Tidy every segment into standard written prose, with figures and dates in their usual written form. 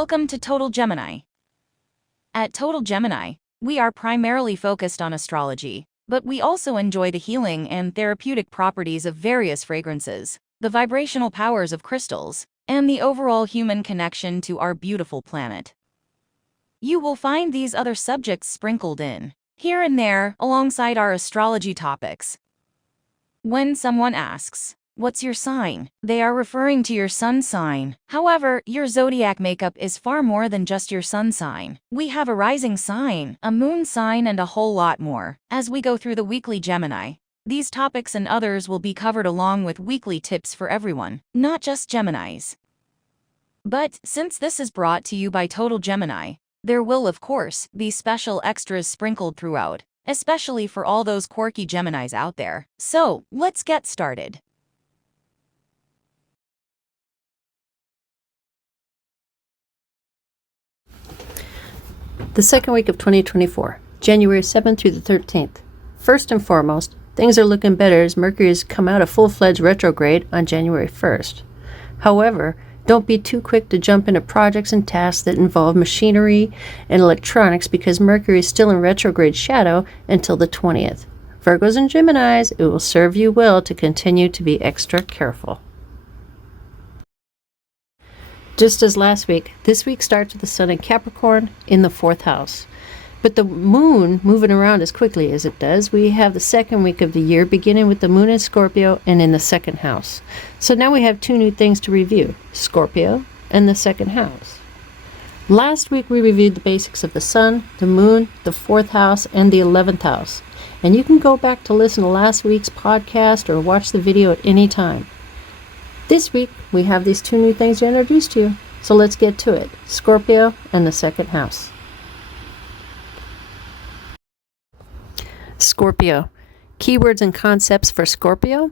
Welcome to Total Gemini. At Total Gemini, we are primarily focused on astrology, but we also enjoy the healing and therapeutic properties of various fragrances, the vibrational powers of crystals, and the overall human connection to our beautiful planet. You will find these other subjects sprinkled in, here and there, alongside our astrology topics. When someone asks, "What's your sign?" they are referring to your sun sign. However, your zodiac makeup is far more than just your sun sign. We have a rising sign, a moon sign, and a whole lot more. As we go through the weekly Gemini, these topics and others will be covered along with weekly tips for everyone, not just Geminis. But since this is brought to you by Total Gemini, there will, of course, be special extras sprinkled throughout, especially for all those quirky Geminis out there. So, let's get started. The second week of 2024, January 7th through the 13th. First and foremost, things are looking better as Mercury has come out of full-fledged retrograde on January 1st. However, don't be too quick to jump into projects and tasks that involve machinery and electronics because Mercury is still in retrograde shadow until the 20th. Virgos and Geminis, it will serve you well to continue to be extra careful. Just as last week, this week starts with the Sun in Capricorn in the 4th house. But the Moon moving around as quickly as it does, we have the second week of the year beginning with the Moon in Scorpio and in the 2nd house. So now we have two new things to review, Scorpio and the 2nd house. Last week we reviewed the basics of the Sun, the Moon, the 4th house, and the 11th house. And you can go back to listen to last week's podcast or watch the video at any time. This week, we have these two new things to introduce to you, so let's get to it. Scorpio and the 2nd house. Scorpio. Keywords and concepts for Scorpio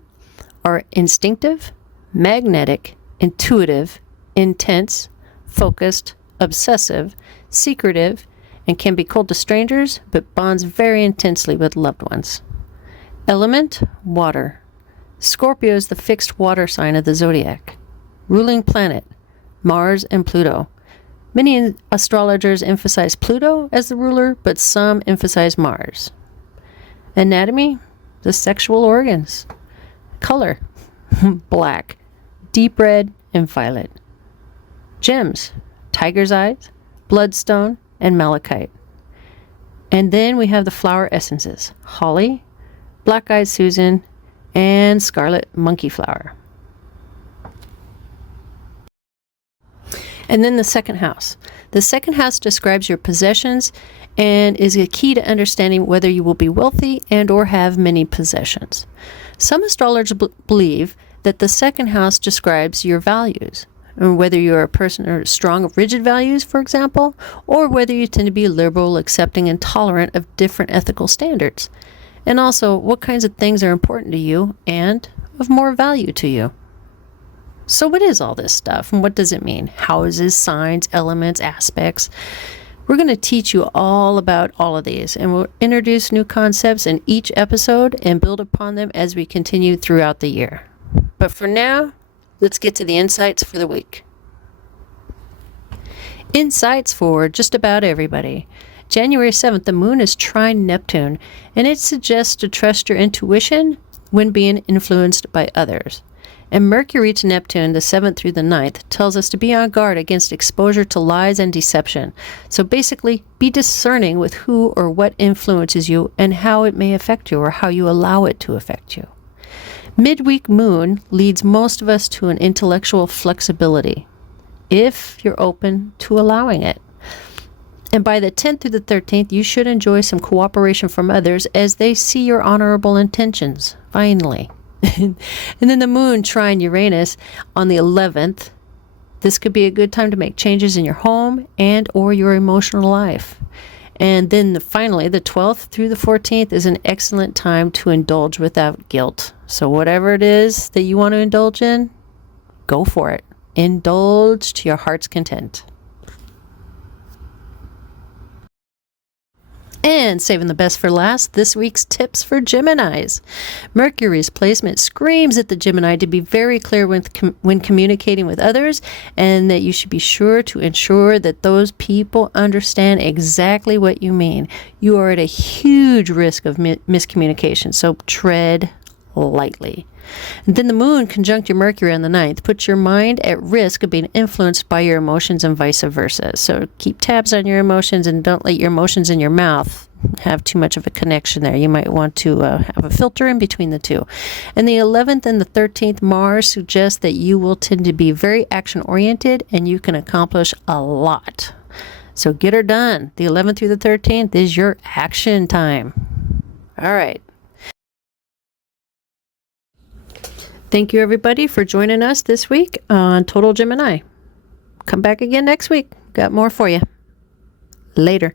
are instinctive, magnetic, intuitive, intense, focused, obsessive, secretive, and can be cold to strangers, but bonds very intensely with loved ones. Element, water. Scorpio is the fixed water sign of the zodiac. Ruling planet, Mars and Pluto. Many astrologers emphasize Pluto as the ruler, but some emphasize Mars. Anatomy, the sexual organs. Color, black, deep red, and violet. Gems, tiger's eyes, bloodstone, and malachite. And then we have the flower essences, holly, black-eyed Susan, and scarlet monkey flower. And then the 2nd house. The 2nd house describes your possessions and is a key to understanding whether you will be wealthy and or have many possessions. Some astrologers believe that the 2nd house describes your values, or whether you're a person with strong rigid values, for example, or whether you tend to be liberal, accepting, and tolerant of different ethical standards. And also, what kinds of things are important to you and of more value to you. So what is all this stuff and what does it mean? Houses, signs, elements, aspects. We're going to teach you all about all of these, and we'll introduce new concepts in each episode and build upon them as we continue throughout the year. But for now, let's get to the insights for the week. Insights for just about everybody. January 7th, the Moon is trine Neptune, and it suggests to trust your intuition when being influenced by others. And Mercury to Neptune, the 7th through the 9th, tells us to be on guard against exposure to lies and deception. So basically, be discerning with who or what influences you and how it may affect you or how you allow it to affect you. Midweek Moon leads most of us to an intellectual flexibility, if you're open to allowing it. And by the 10th through the 13th, you should enjoy some cooperation from others as they see your honorable intentions, finally. And then the Moon trine Uranus on the 11th. This could be a good time to make changes in your home and or your emotional life. And then finally, the 12th through the 14th is an excellent time to indulge without guilt. So whatever it is that you want to indulge in, go for it. Indulge to your heart's content. And saving the best for last, this week's tips for Geminis. Mercury's placement screams at the Gemini to be very clear when communicating with others, and that you should be sure to ensure that those people understand exactly what you mean. You are at a huge risk of miscommunication, so tread lightly. And then the moon conjunct your Mercury on the 9th puts your mind at risk of being influenced by your emotions and vice versa. So keep tabs on your emotions and don't let your emotions in your mouth have too much of a connection there. You might want to have a filter in between the two. And the 11th and the 13th Mars suggest that you will tend to be very action-oriented and you can accomplish a lot. So get her done. The 11th through the 13th is your action time. All right. Thank you, everybody, for joining us this week on Total Gemini. Come back again next week. Got more for you. Later.